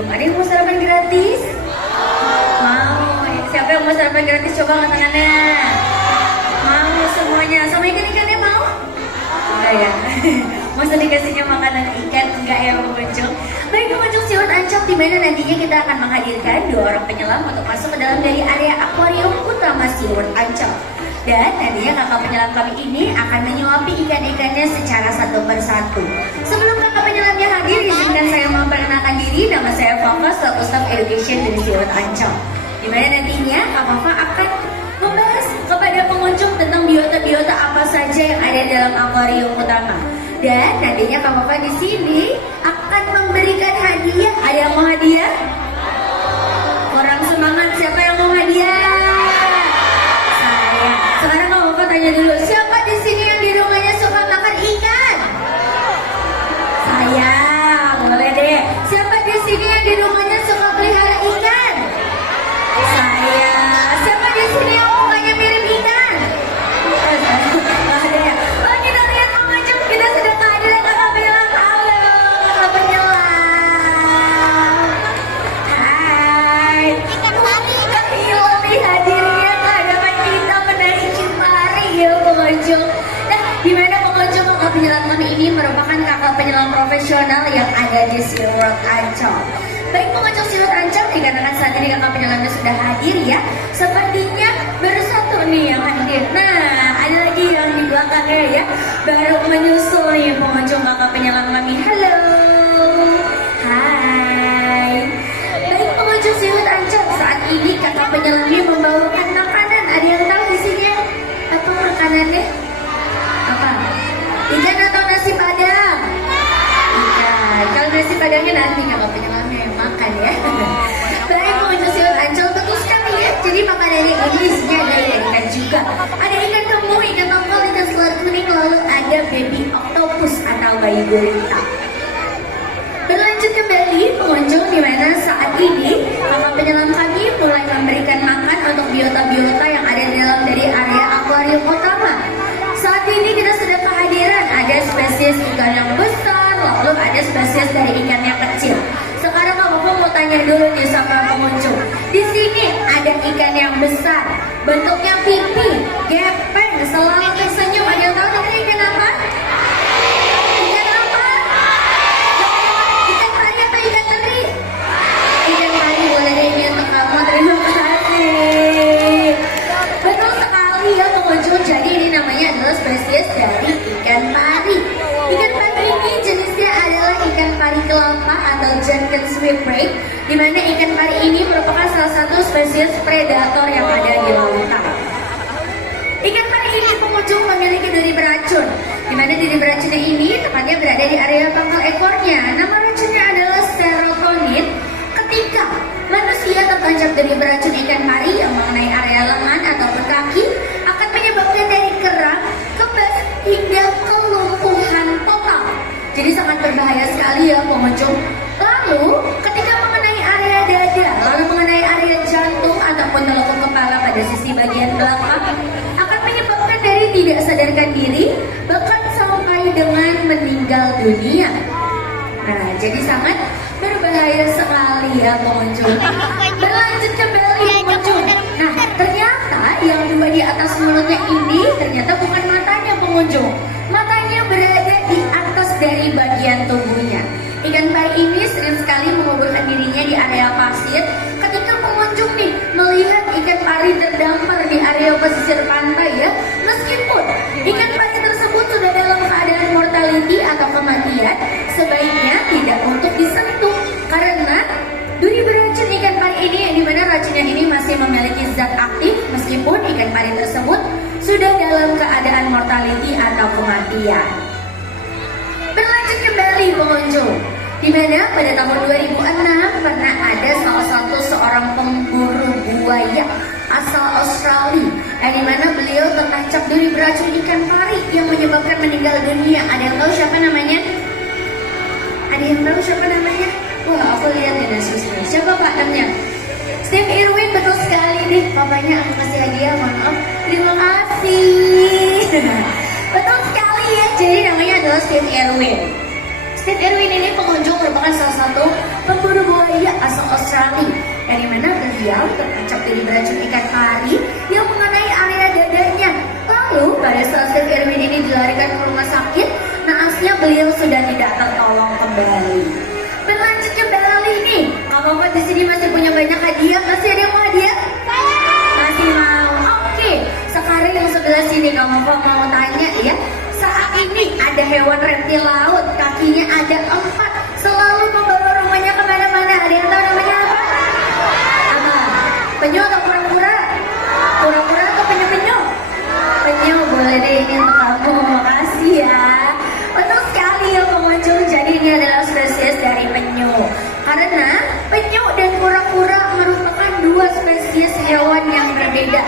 belum ada yang mau sarapan gratis? Mau. Siapa yang mau sarapan gratis? Coba angkat tangannya. Mau semuanya. Sama ikan-ikannya mau? Enggak ya? Masa dikasihnya makanan ikan? Enggak ya pengunjung? Baik pengunjung SeaWorld Ancol, di mana nantinya kita akan menghadirkan 2 orang penyelam untuk masuk ke dalam dari area akuarium utama SeaWorld Ancol. Dan nantinya kakak penyelam kami ini akan menyuapi ikan-ikannya secara satu persatu. Sebelum kakak penyelamnya hadir, izinkan saya memperkenalkan diri. Nama saya Fafa, selaku Staff Education dari SeaWorld Ancol. Di mana nantinya Kak Fafa akan membahas kepada pengunjung tentang biota-biota apa saja yang ada dalam akuarium utama. Dan nantinya Kak Fafa di sini akan memberikan hadiah. Ada yang mau hadiah? Kurang semangat, siapa yang mau hadiah? Saya. Sekarang Kak Fafa tanya dulu, siapa di sini yang di rumahnya suka makan ikan? Saya. Boleh deh. Siapa di sini yang di rumahnya suka pelihara ikan? Saya. Siapa di sini yang mukanya mirip ikan? Ada ya? Oh, kita lihat pengunjung, kita sudah kehadiran kakak penyelam. Halo, kakak penyelam. Hai. Lebih hadirnya ke hadapan kita menarik pari ya pengunjung. Nah, di mana pengunjung kakak penyelam kami ini merupakan kakak penyelam profesional yang ada di SeaWorld Ancol. Baik pengunjung SeaWorld Ancol, dikarenakan saat ini kakak penyelamnya sudah hadir ya, sepertinya baru satu nih yang hadir. Nah, ada lagi yang di belakangnya ya, baru menyusul nih pengunjung kakak penyelam kami. Halo, hai. Baik pengunjung SeaWorld Ancol, saat ini kakak penyelamnya membawakan makanan. Ada yang tahu di sini apa makanannya? Apa? Ikan atau nasi padang? Ikan. Kalau nasi padangnya nanti kakak penyelamnya yang makan ya. Baik pengunjung SeaWorld Ancol, betul sekali ya. Jadi makanannya ini isinya ada ikan juga. Ada ikan kembung, ikan tongkol, ikan selat kuning, lalu ada baby octopus atau bayi gurita. Berlanjut kembali pengunjung, di mana saat ini kakak penyelam kami mulai memberikan makan untuk biota-biota yang ada di dalam dari area akuarium utama. Saat ini kita sudah kehadiran ada spesies ikan yang besar, lalu ada spesies dari ikan yang kecil. Sekarang Bapak mau tanya dulu nih sama pengunjung. Di sini ada ikan yang besar, bentuknya pipi, gepeng, selalu tersenyum. Ada yang tahu namanya ikan apa? Ikan apa? Ikan pari atau ikan teri? Ikan pari, boleh deh ini untuk kamu. Terima kasih. Betul sekali ya pengunjung. Jadi ini namanya adalah spesies dari ikan pari. Ikan pari ini jenisnya adalah ikan pari kelapa atau Jenkins whipwray, di mana ikan pari ini merupakan salah satu spesies predator yang ada di lautan. Ikan pari ini pengunjung memiliki duri beracun, di mana duri beracunnya ini tepatnya berada di area pangkal ekornya. Nama racunnya adalah serotonin. Ketika manusia tertancap duri beracun ikan pari yang mengenai area lengan ataupun kaki, akan menyebabkan dari kerang, kebas, hingga kelumpuhan total. Jadi sangat berbahaya sekali ya pengunjung. Lalu ketika mengenai area dada, lalu mengenai area jantung ataupun teluk kepala pada sisi bagian belakang, akan menyebabkan dari tidak sadarkan diri, bahkan sampai dengan meninggal dunia. Nah, jadi sangat berbahaya sekali ya pengunjung. Berlanjut kembali pengunjung. Nah, ternyata yang dua di atas mulutnya ini ternyata bukan matanya pengunjung. Matanya berada di atas dari bagian tubuhnya. Ikan pari ini sering sekali menguburkan dirinya di area pasir. Ketika pengunjung nih melihat ikan pari terdampar di area pesisir pantai ya, meskipun ikan pari tersebut sudah dalam keadaan mortality atau kematian, sebaiknya tidak untuk disentuh karena duri beracun ikan pari ini, yang dimana racunnya ini masih memiliki zat aktif meskipun ikan pari tersebut sudah dalam keadaan mortality atau kematian. Berlanjut kembali pengunjung, di mana pada tahun 2006 pernah ada salah satu seorang pemburu buaya asal Australia, yang dimana beliau tertancap duri beracun ikan pari yang menyebabkan meninggal dunia. Ada yang tahu siapa namanya? Ada yang tahu siapa namanya? Wah, aku lihat di Nasisnya. Siapa Pak namanya? Steve Irwin, betul sekali nih. Papanya aku kasih hadiah, maaf. Terima kasih. Betul sekali ya. Jadi namanya adalah Steve Irwin. Steve Irwin ini pengunjung merupakan salah satu pemburu buaya tertancap dari beracun ikan pari yang mengenai area dadanya. Lalu pada saat Chef Erwin ini dilarikan ke rumah sakit, naasnya beliau sudah tidak tertolong kembali. Berlanjut ke Bali nih, apa di sini masih punya banyak hadiah? Masih ada yang mau hadiah? Masih mau? Oke, sekarang yang sebelah sini kamu mau tanya ya. Saat ini ada hewan reptil laut, kakinya ada 4, selalu membawa rumahnya kemana-mana. Ada yang tahu namanya apa? Apa? Penyu atau kura-kura? Kura-kura atau penyu-penyu? Penyu, boleh deh ini untuk kamu. Makasih ya. Betul sekali ya pengunjung. Jadi ini adalah spesies dari penyu. Karena penyu dan kura-kura merupakan 2 spesies hewan yang berbeda.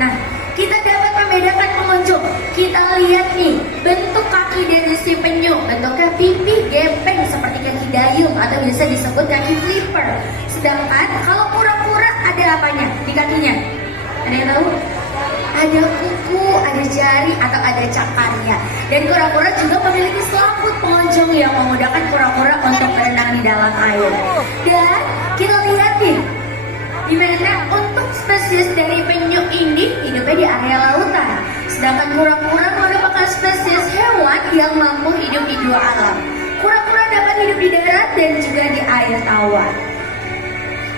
Nah, kita dapat membedakan pengunjung. Kita lihat nih, bentuk kaki dari si penyu. Bentuknya pipi gepeng seperti kaki dayung atau biasa disebut kaki flipper. Sedangkan kalau kura-kura ada apanya di kakinya? Ada yang tahu? Ada kuku, ada jari, atau ada cakarnya. Dan kura-kura juga memiliki selaput pengunjung yang memudahkan kura-kura untuk berenang di dalam air. Dan kita lihat nih, dimana untuk spesies dari penyu ini hidupnya di area lautan. Sedangkan kura-kura merupakan spesies hewan yang mampu hidup di 2 alam. Kura-kura dapat hidup di darat dan juga di air tawar.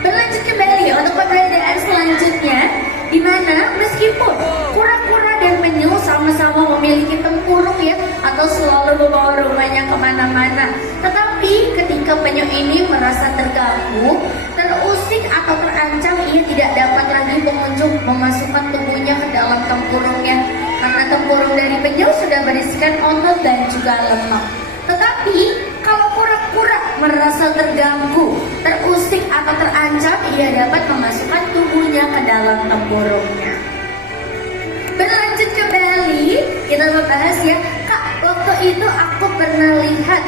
Berlanjut kembali untuk keberadaan selanjutnya, di mana meskipun kura-kura dan penyu sama-sama memiliki tempurung ya, atau selalu membawa rumahnya kemana-mana, tetapi ketika penyu ini merasa terganggu, terusik atau terancam, ia tidak dapat lagi pengunjung memasukkan tubuhnya ke dalam tempurungnya, karena tempurung dari penyu sudah berisikan otot dan juga lemak. Tetapi kalau kura-kura merasa terganggu, terusik atau terancam, ia dapat memasukkan tubuhnya ke dalam tempurungnya. Berlanjut ke Bali, kita membahas ya, Kak, waktu itu aku pernah lihat